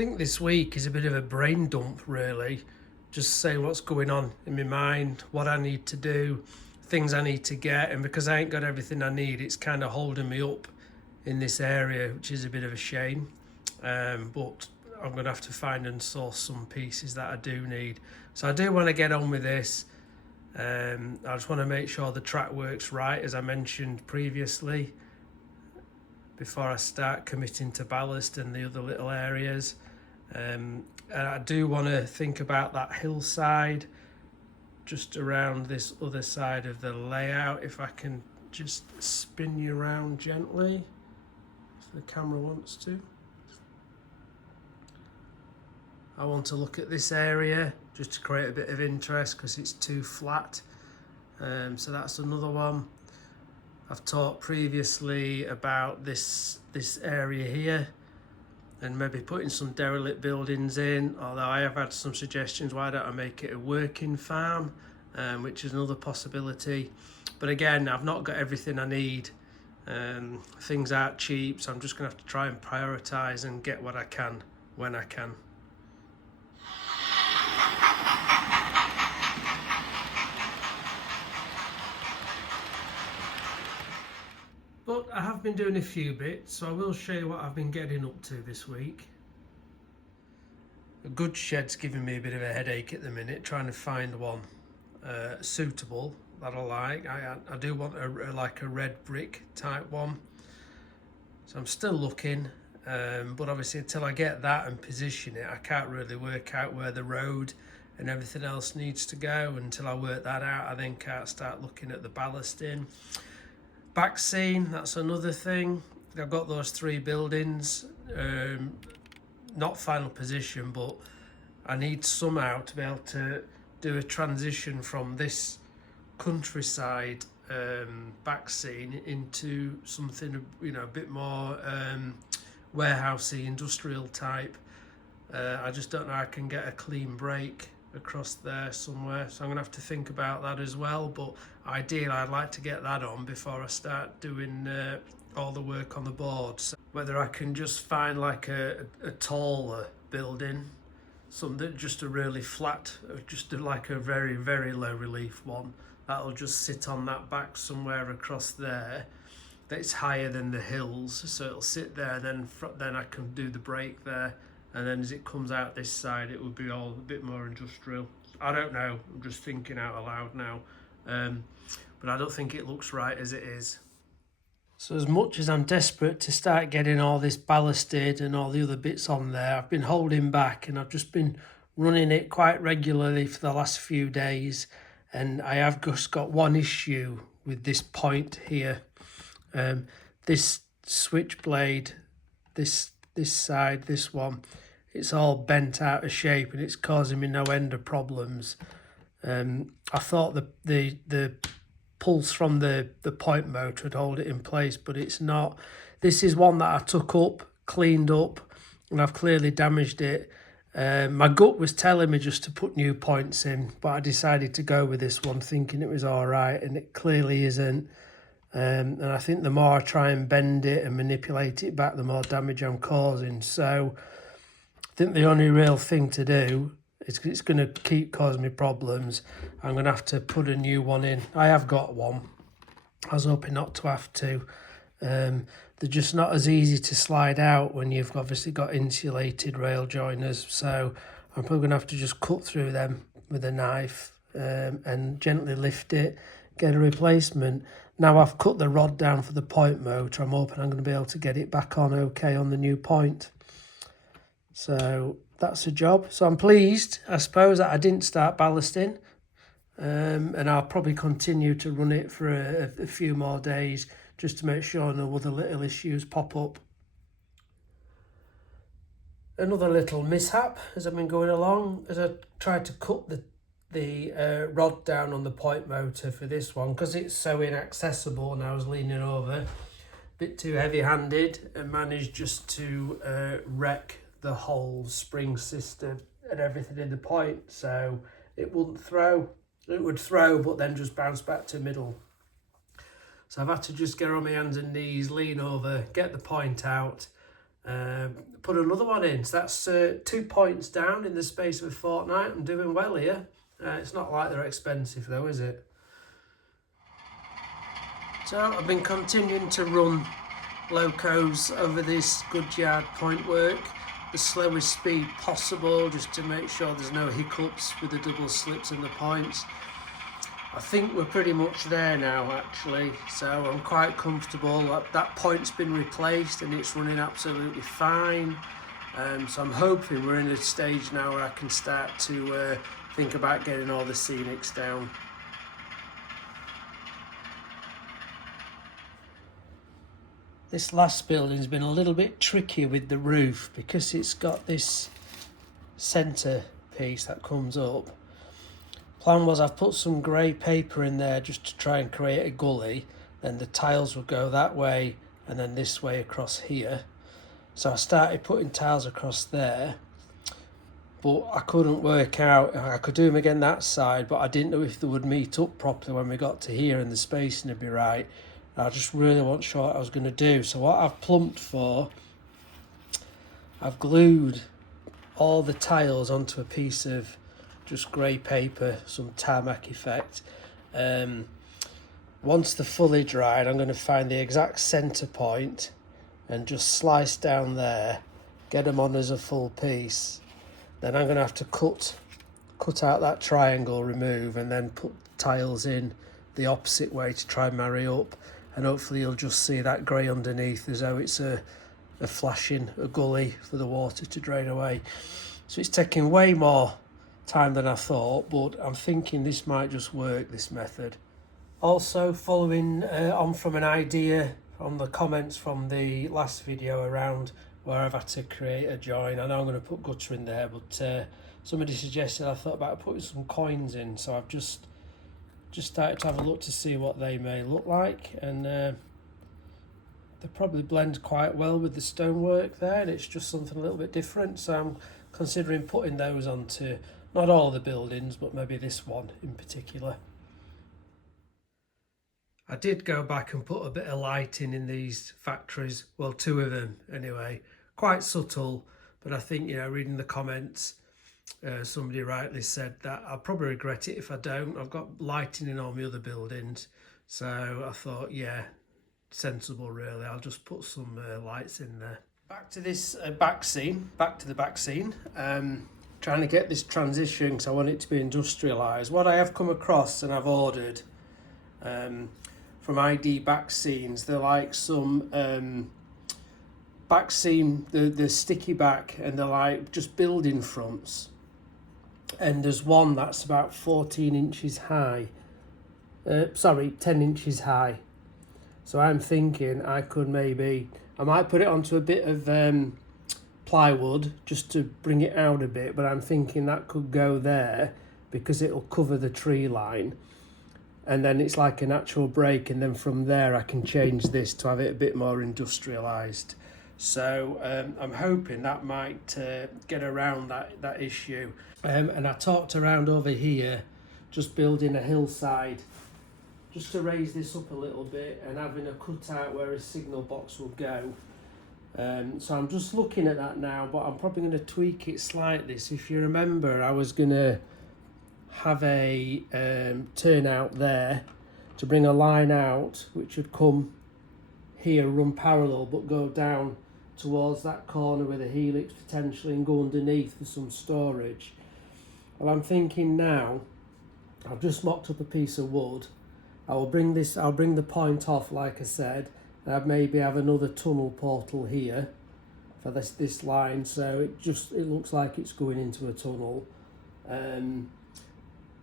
think this week is a bit of a brain dump, really. Just say what's going on in my mind, what I need to do, things I need to get, and because I ain't got everything I need, it's kind of holding me up in this area, which is a bit of a shame. But I'm going to have to find and source some pieces that I do need. So I do want to get on with this. I just want to make sure the track works right, as I mentioned previously, before I start committing to ballast and the other little areas. And I do want to think about that hillside just around this other side of the layout. If I can just spin you around gently, if the camera wants to. I want to look at this area just to create a bit of interest because it's too flat. So that's another one. I've talked previously about this area here and maybe putting some derelict buildings in, although I have had some suggestions, why don't I make it a working farm, which is another possibility. But again, I've not got everything I need. Things aren't cheap, so I'm just going to have to try and prioritise and get what I can when I can. But I have been doing a few bits, so I will show you what I've been getting up to this week. A good shed's giving me a bit of a headache at the minute, trying to find one suitable that I like. I do want like a red brick type one, so I'm still looking, but obviously until I get that and position it, I can't really work out where the road and everything else needs to go. Until I work that out, I then can't start looking at the ballasting. Back scene, that's another thing. I've got those 3 buildings, not final position, but I need somehow to be able to do a transition from this countryside back scene into something, you know, a bit more warehousey, industrial type. I just don't know how I can get a clean break across there somewhere, so I'm gonna have to think about that as well. But ideally, I'd like to get that on before I start doing all the work on the boards. Whether I can just find like a taller building, something just a really flat, just like a very, very low relief one that'll just sit on that back somewhere across there, that's higher than the hills, so it'll sit there, then I can do the break there, and then as it comes out this side it will be all a bit more industrial. I don't know, I'm just thinking out aloud now, but I don't think it looks right as it is. So as much as I'm desperate to start getting all this ballasted and all the other bits on there, I've been holding back, and I've just been running it quite regularly for the last few days, and I have just got one issue with this point here. This switchblade, this side, this one, it's all bent out of shape and it's causing me no end of problems. I thought the pulse from the point motor would hold it in place, but it's not. This is one that I took up, cleaned up, and I've clearly damaged it. My gut was telling me just to put new points in, but I decided to go with this one thinking it was all right, and it clearly isn't. And I think the more I try and bend it and manipulate it back, the more damage I'm causing. So I think the only real thing to do, it's going to keep causing me problems, I'm going to have to put a new one in. I have got one. I was hoping not to have to. They're just not as easy to slide out when you've obviously got insulated rail joiners. So I'm probably going to have to just cut through them with a knife and gently lift it, get a replacement. Now I've cut the rod down for the point motor, I'm hoping I'm going to be able to get it back on okay on the new point. So that's a job. So I'm pleased, I suppose, that I didn't start ballasting, and I'll probably continue to run it for a few more days just to make sure no other little issues pop up. Another little mishap as I've been going along, as I tried to cut the rod down on the point motor for this one, because it's so inaccessible, and I was leaning over a bit too heavy-handed and managed just to wreck the whole spring system and everything in the point, so it wouldn't throw. It would throw but then just bounce back to middle. So I've had to just get on my hands and knees, lean over, get the point out, put another one in. So that's 2 points down in the space of a fortnight. I'm doing well here. It's not like they're expensive though, is it? So I've been continuing to run locos over this goodyard point work, the slowest speed possible, just to make sure there's no hiccups with the double slips and the points. I think we're pretty much there now actually, so I'm quite comfortable. That point's been replaced and it's running absolutely fine. So I'm hoping we're in a stage now where I can start to think about getting all the Scenics down. This last building's been a little bit tricky with the roof because it's got this centre piece that comes up. Plan was I've put some grey paper in there just to try and create a gully, then the tiles would go that way and then this way across here. So I started putting tiles across there, but I couldn't work out. I could do them again that side, but I didn't know if they would meet up properly when we got to here and the spacing would be right. I just really wasn't sure what I was going to do. So what I've plumped for, I've glued all the tiles onto a piece of just grey paper, some tarmac effect. Once they're fully dried, I'm going to find the exact centre point and just slice down there, get them on as a full piece. Then I'm going to have to cut out that triangle, remove, and then put tiles in the opposite way to try and marry up. And hopefully you'll just see that grey underneath as though it's a flashing, a gully for the water to drain away. So it's taking way more time than I thought, but I'm thinking this might just work, this method. Also, following on from an idea on the comments from the last video around where I've had to create a join. I know I'm going to put guttering there, but somebody suggested I thought about putting some coins in, so I've just started to have a look to see what they may look like, and they probably blend quite well with the stonework there, and it's just something a little bit different. So I'm considering putting those onto not all the buildings, but maybe this one in particular. I did go back and put a bit of lighting in these factories, well, 2 of them anyway, quite subtle, but I think, you know, reading the comments, somebody rightly said that I'll probably regret it if I don't. I've got lighting in all my other buildings, so I thought, yeah, sensible really, I'll just put some lights in there. Back to this back scene, trying to get this transition because I want it to be industrialised. What I have come across and I've ordered from ID back scenes, they're like some back seam, the sticky back, and they're like just building fronts. And there's one that's about 14 inches high, 10 inches high. So I'm thinking I might put it onto a bit of plywood just to bring it out a bit, but I'm thinking that could go there because it'll cover the tree line, and then it's like an actual break, and then from there I can change this to have it a bit more industrialised. So I'm hoping that might get around that issue. And I talked around over here, just building a hillside, just to raise this up a little bit and having a cutout where a signal box will go. So I'm just looking at that now, but I'm probably going to tweak it slightly. So if you remember, I was going to have a turnout there to bring a line out, which would come here, run parallel, but go down towards that corner with a helix potentially and go underneath for some storage. Well, I'm thinking now, I've just mocked up a piece of wood. I'll bring the point off, like I said, and I'd maybe have another tunnel portal here for this line, so it looks like it's going into a tunnel, and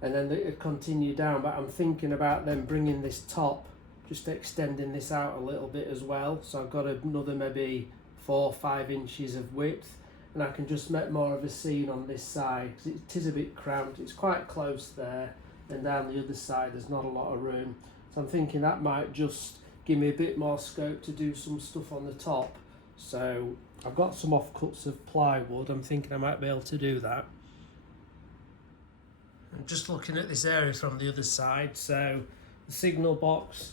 then it continue down. But I'm thinking about then bringing this top, just extending this out a little bit as well, so I've got another maybe 4 or 5 inches of width, and I can just make more of a scene on this side because it is a bit cramped. It's quite close there, and down the other side there's not a lot of room, so I'm thinking that might just give me a bit more scope to do some stuff on the top. So I've got some offcuts of plywood, I'm thinking I might be able to do that. I'm just looking at this area from the other side, so the signal box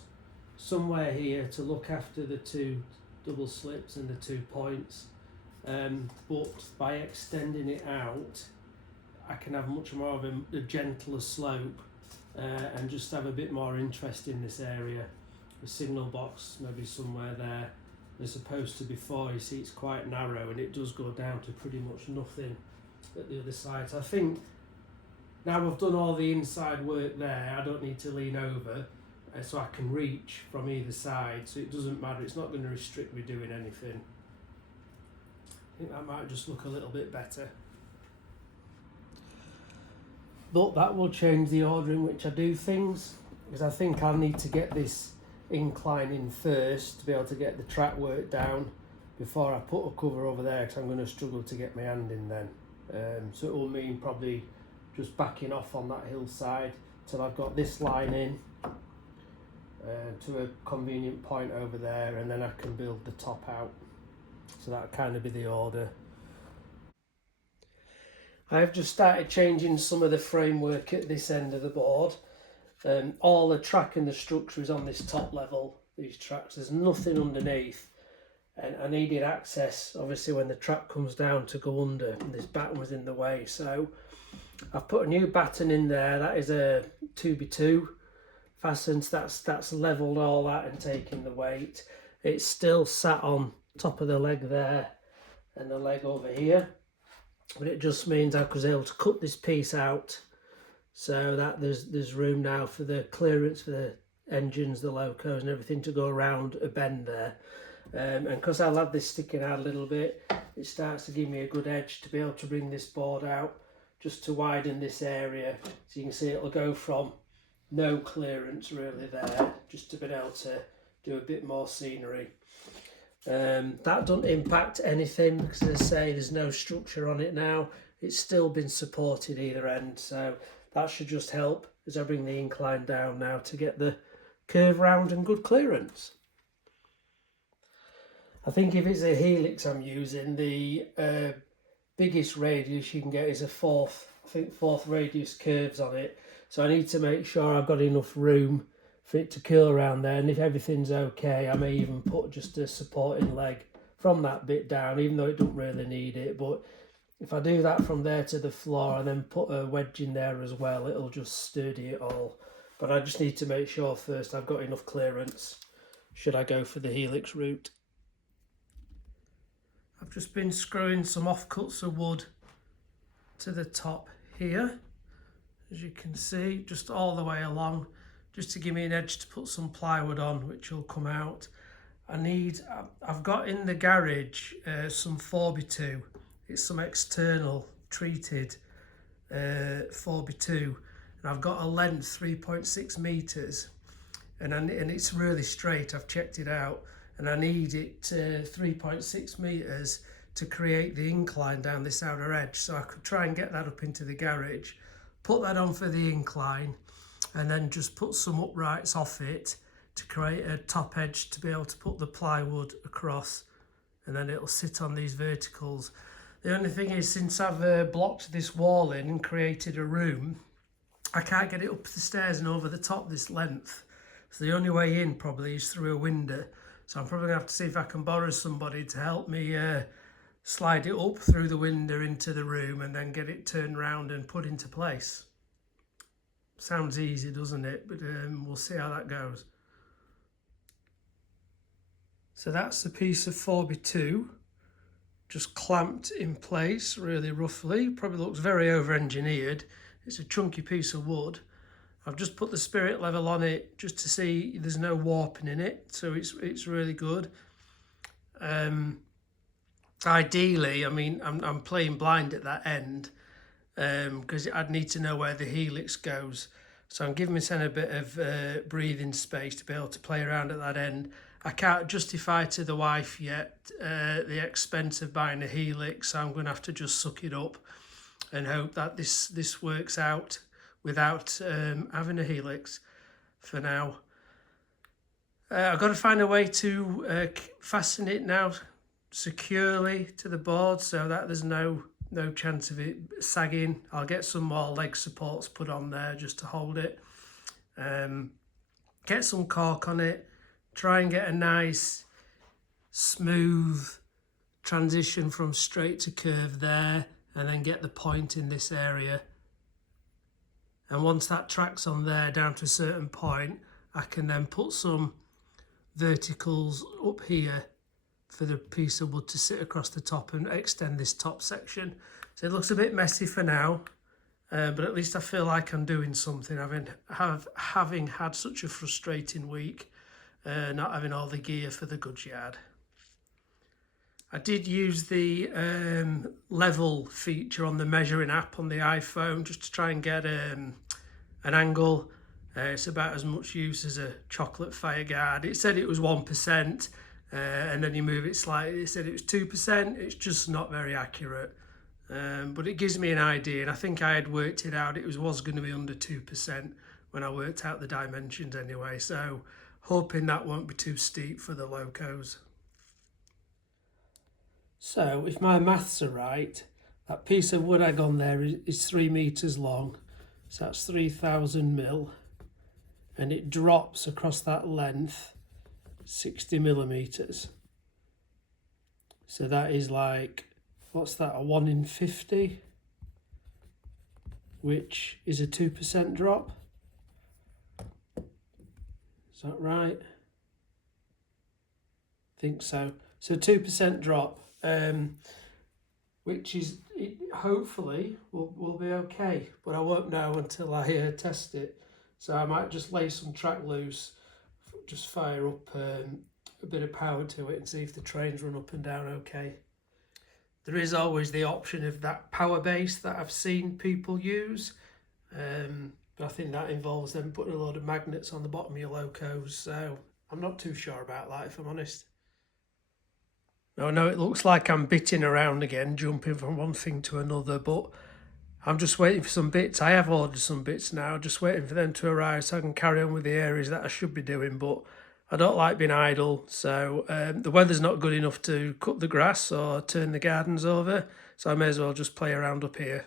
somewhere here to look after the 2 double slips and the 2 points. but by extending it out I can have much more of a gentler slope and just have a bit more interest in this area. The signal box maybe somewhere there, as opposed to before. You see it's quite narrow and it does go down to pretty much nothing at the other side. So I think now I've done all the inside work there, I don't need to lean over, so I can reach from either side, so it doesn't matter, it's not going to restrict me doing anything. I think that might just look a little bit better. But that will change the order in which I do things, because I think I'll need to get this incline in first to be able to get the track work down before I put a cover over there, because I'm going to struggle to get my hand in then. So it will mean probably just backing off on that hillside till I've got this line in to a convenient point over there, and then I can build the top out. So that'll kind of be the order. I have just started changing some of the framework at this end of the board. All the track and the structure is on this top level, these tracks, there's nothing underneath, and I needed access obviously when the track comes down to go under, and this batten was in the way, so I've put a new batten in there. That is a 2x2 fastened, that's levelled all that and taking the weight. It's still sat on top of the leg there and the leg over here, but it just means I was able to cut this piece out so that there's room now for the clearance for the engines, the locos and everything to go around a bend there. And because I'll have this sticking out a little bit, it starts to give me a good edge to be able to bring this board out, just to widen this area. So you can see it'll go from no clearance really there, just to be able to do a bit more scenery. That doesn't impact anything because, as I say, there's no structure on it now. It's still been supported either end, so that should just help as I bring the incline down now to get the curve round and good clearance. I think if it's a helix I'm using, the biggest radius you can get is a fourth radius curves on it, so I need to make sure I've got enough room for it to curl around there, and if everything's okay I may even put just a supporting leg from that bit down, even though it don't really need it. But if I do that from there to the floor and then put a wedge in there as well, it'll just sturdy it all. But I just need to make sure first I've got enough clearance should I go for the helix route. I've just been screwing some offcuts of wood to the top here, as you can see, just all the way along, just to give me an edge to put some plywood on, which will come out. I've got in the garage some 4x2, it's some external treated 4x2, and I've got a length 3.6 meters, and it's really straight, I've checked it out, and I need it 3.6 meters to create the incline down this outer edge. So I could try and get that up into the garage, put that on for the incline, and then just put some uprights off it to create a top edge to be able to put the plywood across, and then it'll sit on these verticals. The only thing is, since I've blocked this wall in and created a room, I can't get it up the stairs and over the top this length. So the only way in probably is through a window. So I'm probably going to have to see if I can borrow somebody to help me slide it up through the window into the room and then get it turned around and put into place. Sounds easy, doesn't it? But we'll see how that goes. So that's the piece of 4x2, just clamped in place really roughly. Probably looks very over-engineered. It's a chunky piece of wood. I've just put the spirit level on it just to see there's no warping in it, so it's really good. Ideally, I mean, I'm playing blind at that end because I'd need to know where the helix goes. So I'm giving myself a bit of breathing space to be able to play around at that end. I can't justify to the wife yet the expense of buying a helix, so I'm going to have to just suck it up and hope that this works out without having a helix for now. I've got to find a way to fasten it now securely to the board so that there's no chance of it sagging. I'll get some more leg supports put on there just to hold it. Get some cork on it, try and get a nice smooth transition from straight to curve there, and then get the point in this area. And once that track's on there down to a certain point, I can then put some verticals up here for the piece of wood to sit across the top and extend this top section. So it looks a bit messy for now, but at least I feel like I'm doing something, having had such a frustrating week, not having all the gear for the goods yard. I did use the level feature on the measuring app on the iPhone just to try and get an angle. It's about as much use as a chocolate fire guard. It said it was 1%, and then you move it slightly, it said it was 2%. It's just not very accurate, but it gives me an idea, and I think I had worked it out. It was going to be under 2% when I worked out the dimensions anyway, so hoping that won't be too steep for the locos. So if my maths are right, that piece of wood I got on there is 3 meters long, so that's 3,000 mil, and it drops across that length 60 millimeters. So that is like, what's that, a 1 in 50, which is a 2% drop. Is that right? I think so. So 2% drop, which is, hopefully will be okay, but I won't know until I test it. So I might just lay some track loose, just fire up a bit of power to it and see if the trains run up and down okay. There is always the option of that power base that I've seen people use, but I think that involves them putting a load of magnets on the bottom of your locos, so I'm not too sure about that, if I'm honest. Now I know it looks like I'm bitting around again, jumping from one thing to another, but I'm just waiting for some bits. I have ordered some bits now, just waiting for them to arrive so I can carry on with the areas that I should be doing, but I don't like being idle, so the weather's not good enough to cut the grass or turn the gardens over, so I may as well just play around up here.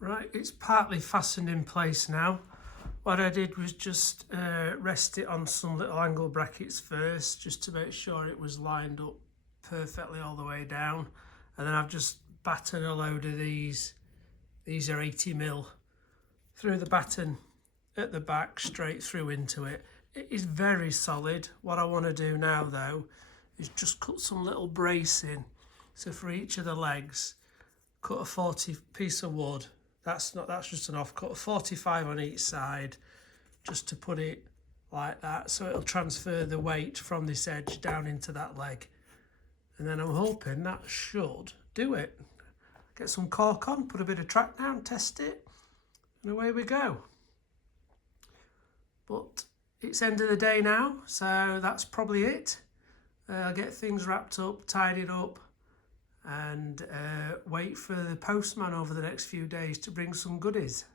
Right, it's partly fastened in place now. What I did was just rest it on some little angle brackets first, just to make sure it was lined up perfectly all the way down, and then I've just battened a load of these are 80 mil, through the batten at the back, straight through into it. It is very solid. What I want to do now though is just cut some little bracing. So for each of the legs, cut a 40 piece of wood. That's just an offcut, a 45 on each side, just to put it like that, so it'll transfer the weight from this edge down into that leg. And then I'm hoping that should do it. Get some cork on, put a bit of track down, test it, and away we go. But it's end of the day now, so that's probably it. I'll get things wrapped up, tidied up, and wait for the postman over the next few days to bring some goodies.